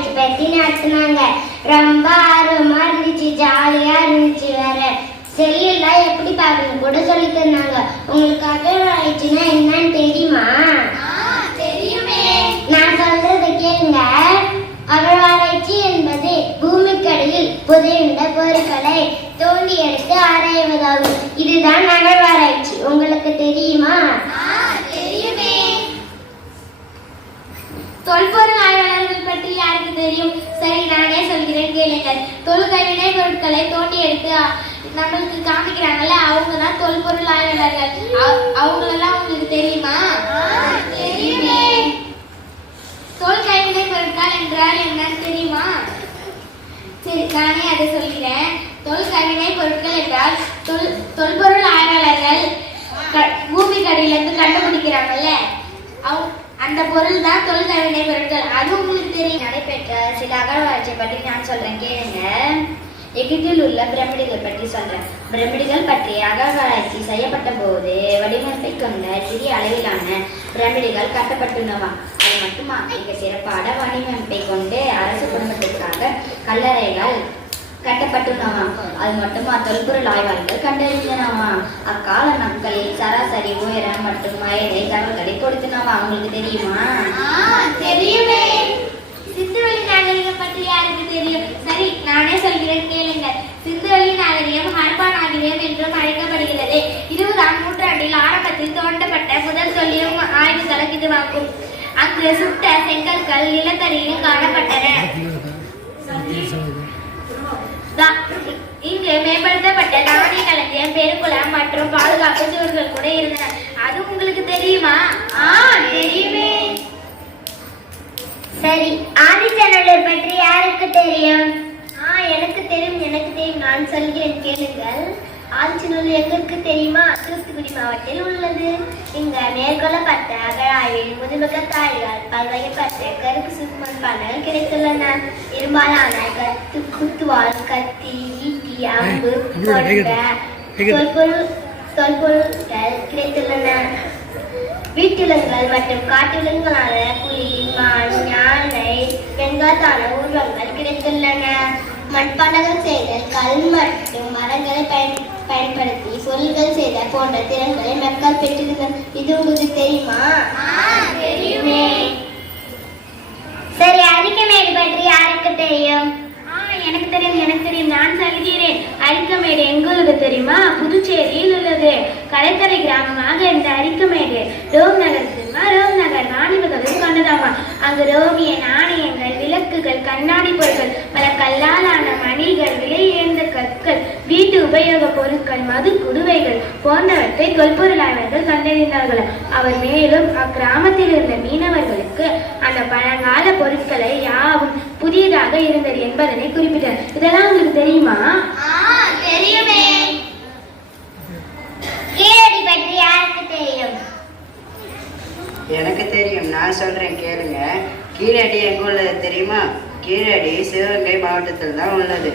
அகழ்வாராய்ச்சி பத்தி நடத்துனாங்க. ரொம்ப ஆர்வமா இருந்துச்சு ஜாலியா இருந்துச்சு வேற. செல்லுலாம் எப்படி பார்க்கணும் கூட சொல்லி தந்தாங்க. உங்களுக்கு அகழ்வாராய்ச்சினா என்னன்னு தெரியுமா? தெரியுமே. நான் சொல்றத கேளுங்க. அகழ்வாராய்ச்சி என்பது பூமிக்கடியில் புதையுண்ட பொருட்களை தோண்டி எடுத்து ஆராய்வதாகும். இதுதான் அகழ்வாராய்ச்சி. உங்களுக்கு தெரியுமா? தெரியுமே. தொல்பொருள் பற்றி யாருக்கு தெரியும்? சரி நானே சொல்கிறேன் கேளுங்கள். தொல்கைவினை பொருட்களை தோண்டி எடுத்து நம்மளுக்கு காமிக்கிறாங்கல்ல அவங்க தான் தொல்பொருள் ஆய்வாளர்கள் அவ- அவங்களெல்லாம் உங்களுக்கு தெரியுமா? தெரியுமே. தொல்கைவினை பொருட்கள் என்றால் என்னன்னு தெரியுமா? சரி நானே அதை சொல்கிறேன். தொல்கைவினை பொருட்கள் என்றால் தொல் தொல்பொருள் ஆய்வாளர்கள் க- பூமிக்கடியிலிருந்து கண்டுபிடிக்கிறாங்கல்ல அவங்க அந்த பொருள் தான் தொல்கைவினை பொருட்கள். அது உங்களுக்கு தெரியும். நடைபெற்ற சில அகழ்வாராய்ச்சி பற்றி நான் சொல்றேன். கேளுங்க. எகிப்தில் உள்ள பிரமிடுகள் பற்றி சொல்றேன். பிரமிடுகள் பற்றி அகழ்வாராய்ச்சி செய்யப்பட்ட போது வடிவமைப்பை கொண்ட சிறிய அளவிலான பிரமிடுகள் கட்டப்பட்டுள்ளவா அது மட்டுமா? மிக சிறப்பான வடிவமைப்பை கொண்டு அரசு குடும்பத்திற்காக கல்லறைகள் அது மட்டுமா தொல்பொருள் ஆய்வாளர்கள் கண்டறிந்தனவாம் அக்கால மக்களின் சராசரி உயரம் மற்றும் வயதை தகவல்களை கொடுத்தனவா? அவங்களுக்கு தெரியுமா? தெரியுமே. சிந்துவெளி நாகரிகம் பற்றி யாருக்கு தெரியும்? சரி நானே சொல்கிறேன் கேளுங்க சிந்துவெளி நாகரிகம் ஹர்பா நாகரிகம் என்றும் அழைக்கப்படுகிறது. இருபதாம் நூற்றாண்டில் ஆரம்பத்தில் தோண்டப்பட்ட முதல் சொல்லியும் ஆய்வுகளும் இதுவாகும். அங்கு சுட்ட செங்கற்கள் நிலத்தடியில் காணப்பட்டன. இங்கு மேம்படுத்தப்பட்ட தானிய களஞ்சியம் பெருங்குளம் மற்றும் பாதுகாப்பு சுவர்கள் கூட இருந்தன. அது உங்களுக்கு தெரியுமா? ஆ தெரியுமே. சரி ஆதிச்சநல்லூர் பற்றி யாருக்கு தெரியும்? ஆ எனக்கு தெரியும் எனக்கு தெரியும். நான் சொல்கிறேன் கேளுங்கள். ஆதிச்சநல்லூர் எங்க இருக்கு தெரியுமா? தூத்துக்குடி மாவட்டத்தில் உள்ளது. இங்க மேற்கொள்ளப்பட்ட அகழாய்வில் முதுமுக தாய்கள் பல்வகைப்பட்ட கருக்கு சுமண்பானங்கள் கிடைத்துள்ளன. இரும்பாலான கத்து குத்துவாள் கத்தி ஈட்டி அம்பு போன்ற தொல்பொருள் தொல்பொருட்கள் கிடைத்துள்ளன. வீட்டிலங்கள் மற்றும் காட்டிலங்களான புலி மான் யானை வெங்காத்தான உருவங்கள் கிடைத்துள்ளன. மண்பாண்டங்கள் செய்தல் கல் மற்றும் மரங்களை பயன் பயன்படுத்தி பொருள்கள் செய்தல் போன்ற திறன்களை மக்கள் பெற்றிருந்தனர். இது உங்களுக்கு தெரியுமா? தெரியுமே. சரி அரிக்கமேடு பற்றி யாருக்கு தெரியும்? எனக்கு தெரியும் எனக்கு தெரியும். நான் சொல்கிறேன். அரிக்கமேடு எங்களுக்கு தெரியுமா? புதுச்சேரியில் உள்ளது. கடற்கரை கிராமமாக இந்த அரிக்கமேடு ரோம் நகர் தெரியுமா ரோம் நகர் நாணிவர்களும் கொண்டதாமா அங்கு ரோமிய நாணயங்கள் விளக்குகள் கண்ணாடி பொருட்கள் பல கல்லாலான மணிகள் விலை உயர்ந்த கற்கள் வீட்டு உபயோக பொருட்கள் மது குடுவைகள் போன்றவற்றை தொல்பொருளாளர்கள் கண்டறிந்தார்கள். அவர் மேலும் அக்கிராமத்தில் இருந்த மீனவர்களுக்கு அந்த பழங்கால பொருட்களை யாவும் புதியதாக இருந்தது என்பதனை குறிப்பிட்டார். இதெல்லாம் உங்களுக்கு தெரியுமா? தெரியும்? எனக்கு தெரியும். நான் சொல்றேன் கேளுங்க. கீழடி எங்கே உள்ளது தெரியுமா? கீழடி சிவகங்கை மாவட்டத்தில் தான் உள்ளது.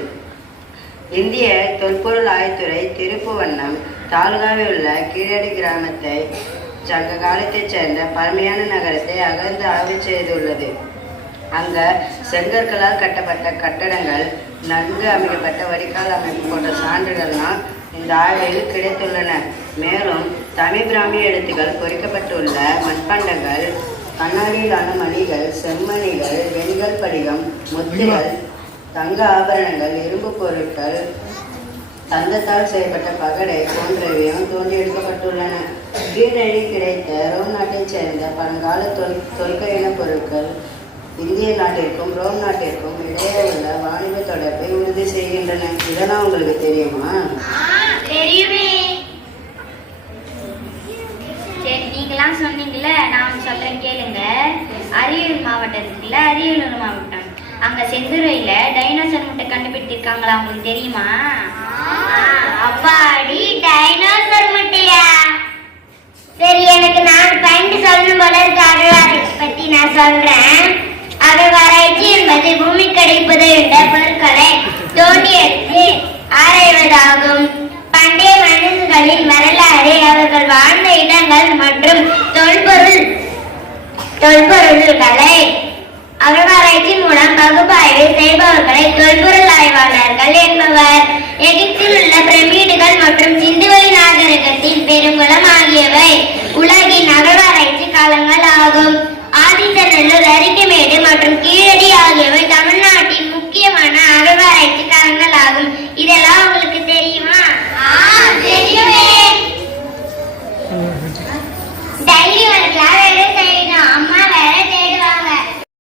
இந்திய தொல்பொருள் ஆய்வுத்துறை திருப்புவண்ணம் தாலுகாவில் உள்ள கீழடி கிராமத்தை சங்க காலத்தைச் சேர்ந்த பழமையான நகரத்தை அகழ்ந்து ஆய்வு செய்துள்ளது. அங்க செங்கற்களால் கட்டப்பட்ட கட்டடங்கள் நன்கு அமைக்கப்பட்ட வடிகால் அமைப்பு போன்ற சான்றுகள்லாம் இந்த ஆய்வில் கிடைத்துள்ளன. மேலும் தமிழ் பிராமிய எழுத்துக்கள் பொறிக்கப்பட்டுள்ள மண்பாண்டங்கள் கண்ணாடியிலான மணிகள் செம்மணிகள் வெண்கல் படிகம் முத்துகள் தங்க ஆபரணங்கள் இரும்பு பொருட்கள் தந்தத்தால் செய்யப்பட்ட பகடை போன்றவையும் தோண்டி எடுக்கப்பட்டுள்ளன கீழடி கிடைத்த ரோம் நாட்டைச் சேர்ந்த பழங்கால தொல் தொல்கையின பொருட்கள் இந்திய நாட்டிற்கும் ரோம் நாட்டிற்கும் இடையே உள்ள வாணிப தொடர்பை உறுதி செய்கின்றன. இதெல்லாம் உங்களுக்கு தெரியுமா தெரியுமே சரி நீங்களாம் சொன்னீங்கல்ல சொல்றேன் கேளுங்க. அரியலூர் மாவட்டம் இருக்குல்ல அரியலூர் மாவட்டம். அங்க செந்துறையில டைனோசர் முட்டை கண்டுபிடித்திருக்காங்களா உங்களுக்கு தெரியுமா? அப்பாடி டைனோசர் முட்டையா பொருள்களை அகழ்வாராய்ச்சி மூலம் பகுப்பாய்வு செய்பவர்களை தொல்பொருள் ஆய்வாளர்கள் என்பவர். எகிப்தில் உள்ள பிரமிடுகள் மற்றும் சிந்துவெளி நாகரிகத்தின் பெருங்குளம்